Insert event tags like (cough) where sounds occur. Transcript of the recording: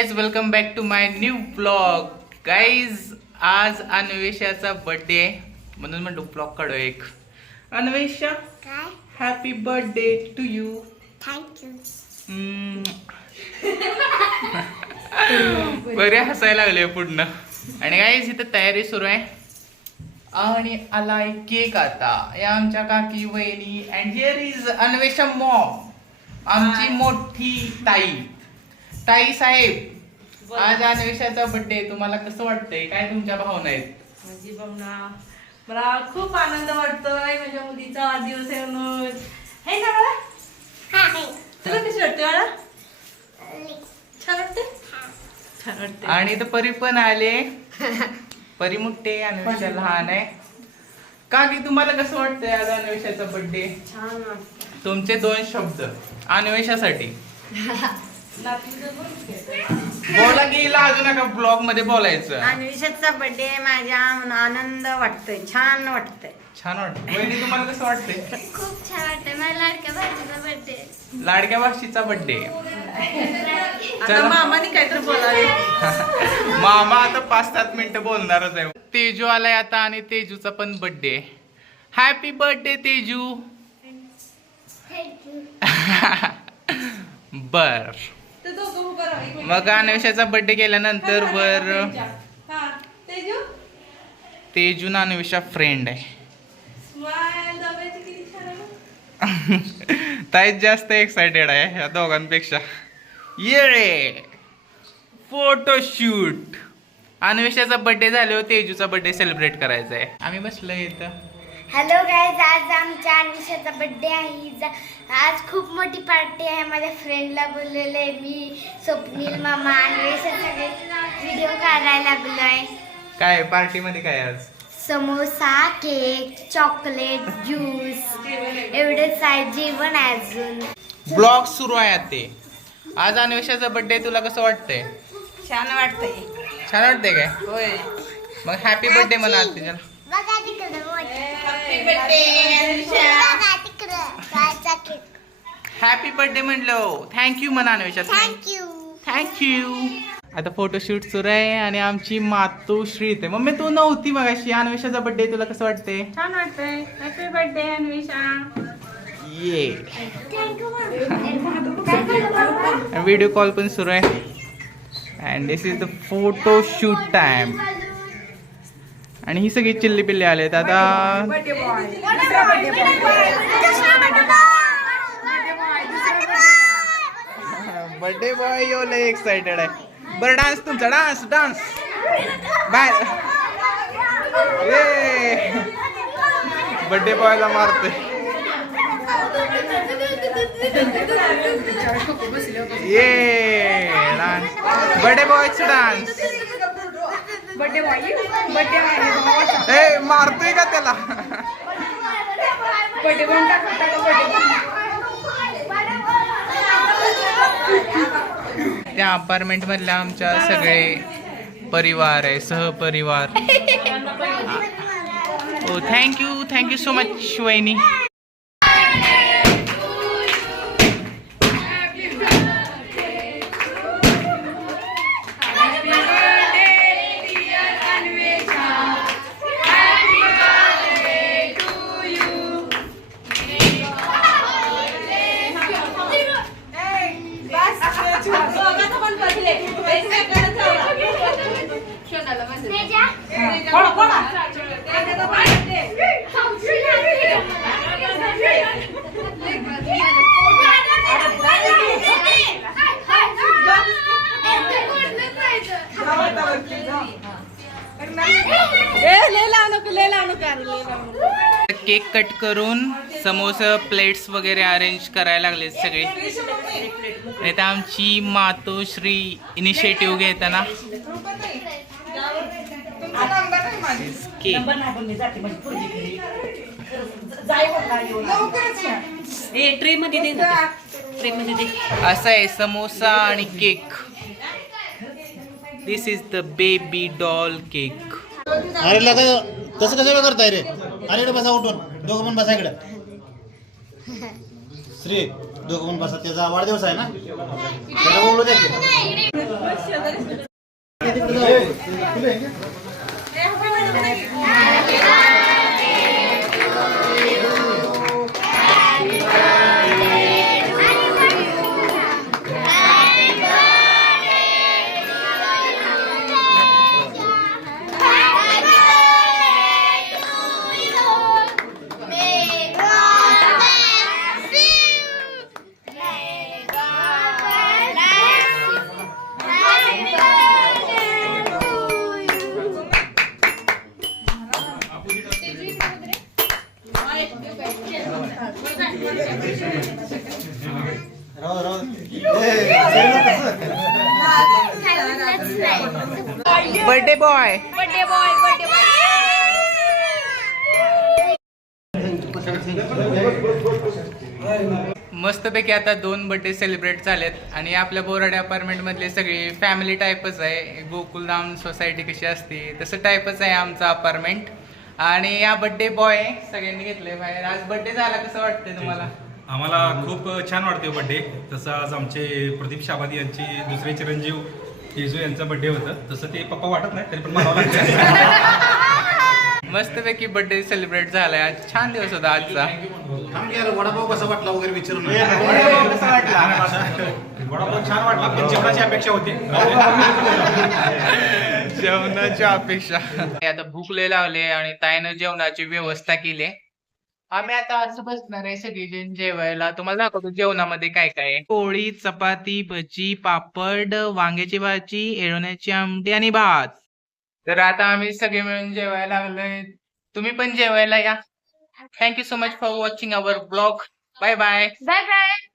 Guys welcome back to my new blog guys आज अन्वेषाचा birthday आहे. म्हणून म्हणतो ब्लॉग काढू एक. अन्वेषा काय? Happy birthday to you thank you बरे हसायला लागले पुढनं आणि गाईज इथं तयारी सुरू आहे. आणि आलाय केक आता. या आमच्या काकी वहिनी and here is Anvesha mom आमची मोठी ताई. ताई साहेब आज अन्वेषाचा बर्थडे तुम्हाला कसं वाटतंय? काय तुमच्या भावना आहेत? म्हणजे बघ ना मला खूप आनंद वाटतोय माझ्या मुलीचा वाढदिवस आहे म्हणून. हे ना तुला कशी वाटते मला छान वाटते? छान वाटते. आणि इथं परी पण आले. (laughs) परी मोठे अन्वेषा लहान आहे. का की तुम्हाला कसं वाटतंय आज अन्वेषाचा बर्थडे छान वाटते तुमचे दोन शब्द अन्वेषासाठी नातूचं (laughs) बोल की. अजून नका ब्लॉगमध्ये बोलायचं. अन्वेषाचा बर्थडे माझ्या आनंद वाटतोय छान वाटतंय. छान वाटत वहिनी तुम्हाला कसं वाटतंय? खूप छान वाटतंय. माझ्या लाडक्या भाजीचा बर्थडे लाडक्या भाषीचा बर्थडे आता. मामाने काहीतरी बोलावे. (laughs) मामा आता पाच सात मिनिटं बोलणारच आहे. तेजू आलाय आता आणि तेजूचा पण बर्थडे हॅपी बर्थडे तेजू. (laughs) बर. मग अन्वेषाचा बर्थडे केल्यानंतर वर तेजू? तेजू आणि अन्वेषा फ्रेंड आहे. (laughs) ताईच जास्त एक्साइटेड आहे या दोघांपेक्षा. ये! फोटोशूट अन्वेषाचा बर्थडे झाल्यावर तेजूचा बर्थडे सेलिब्रेट करायचा आहे आम्ही बसलो इथं. हॅलो गाईज आज आमच्या अनुषाचा बर्थडे आहे. जा- आज खूप मोठी पार्टी आहे. माझ्या फ्रेंडला बोललेले मी स्वप्नील मामा अन्वेषा सगळे व्हिडिओ काढायला लागलोय. काय पार्टी मध्ये काय आज? समोसा केक चॉकलेट ज्यूस एवढेच आहे जेवण आहे अजून. ब्लॉग सुरू आहे आता ते. आज अन्वेषाचा बर्थडे तुला कसं वाटतंय? छान वाटतंय. छान वाटतंय काय? होय. मग हॅपी बर्थडे म्हणा आज तिच्या बघा तिकडं. हॅपी बर्थडे म्हणलं थँक्यू म्हणा Anvesha thank you thank you आता फोटोशूट सुरू आहे आणि आमची मातोश्री येते मम्मी तू नव्हती मग अशी अन्वेषाचा बर्थडे तुला कसं वाटतंय? छान वाटतंय. हॅपी बर्थडे अन्वेषा ये व्हिडिओ कॉल पण सुरू आहे. And this is the photo shoot time आणि ही सगळी चिल्ली पिल्ली आलेत आता बर्थडे बॉय यो लय एक्साइटेड आहे. बरं डान्स तुमचा डान्स डान्स बाय बर्थडे बॉयला मारतोय. ये डान्स बर्थडे बॉयचा डान्स बर्थडे बॉय बर्थडे ए मारतोय का त्याला? बर्थडे बॉय त्या अपार्टमेंट मधल्या आमच्या सगळे परिवार आहे सहपरिवार. (laughs) हो thank you thank you so much वहिनी. केक कट करून समोसा प्लेट्स वगैरे अरेंज करायला लागले सगळे. नाही तर आमची मातोश्री इनिशिएटिव्ह घेताना. केक नंबर नाही पण मी जाते माझी पोरगी घरी. जाय म्हणला येऊन. ए ट्रे मध्ये दे ना. ट्रे मध्ये दे. असं आहे समोसा आणि cake. This is the baby doll cake अरे लगा तसं कसं काय करताय रे? अरे इकडे बसा उठून. दोघं पण बसा इकडे. श्री दोघं पण बसा. त्याचा वाढदिवस आहे ना? त्याला बोलू द्या की. Birthday boy. Birthday boy birthday मस्तपैकी आता दोन बर्थडे सेलिब्रेट झालेत आणि आपल्या बोराडे अपार्टमेंटमधले सगळी फॅमिली टाईपच आहे. गोकुलधाम सोसायटी कशी असते तसं टाईपच आहे आमचं अपार्टमेंट आणि या बर्थडे बॉय सगळ्यांनी घेतले बाहेर. आज बर्थडे झाला कसं वाटतंय तुम्हाला? आम्हाला खूप छान वाटते बड्डे तसं आज आमचे प्रदीप शाबादी यांची दुसरे चिरंजीव तेजू यांचा बड्डे होतं. तसं ते पप्पा वाटत नाही तरी पण मला लागतं मस्तपैकी बर्थडे सेलिब्रेट झालाय. आज छान दिवस होता आजचा. वडापाव कसा वाटला वगैरे विचारून कसं वाटला? वडापाव छान वाटला पण जेवणाची अपेक्षा होती. जेवणाची अपेक्षा. आता भूक लय लागले आणि ताईनं जेवणाची व्यवस्था केली आम्ही आता असं बसणार आहे सगळेजण जेवायला. तुम्हाला दाखवतो जेवणामध्ये काय काय आहे. पोळी चपाती भजी पापड वांग्याची भाजी एळवण्याची आमटी आणि भात. तर आता आम्ही सगळे मिळून जेवायला लागलोय. तुम्ही पण जेवायला या. Thank you so much for watching our blog bye bye bye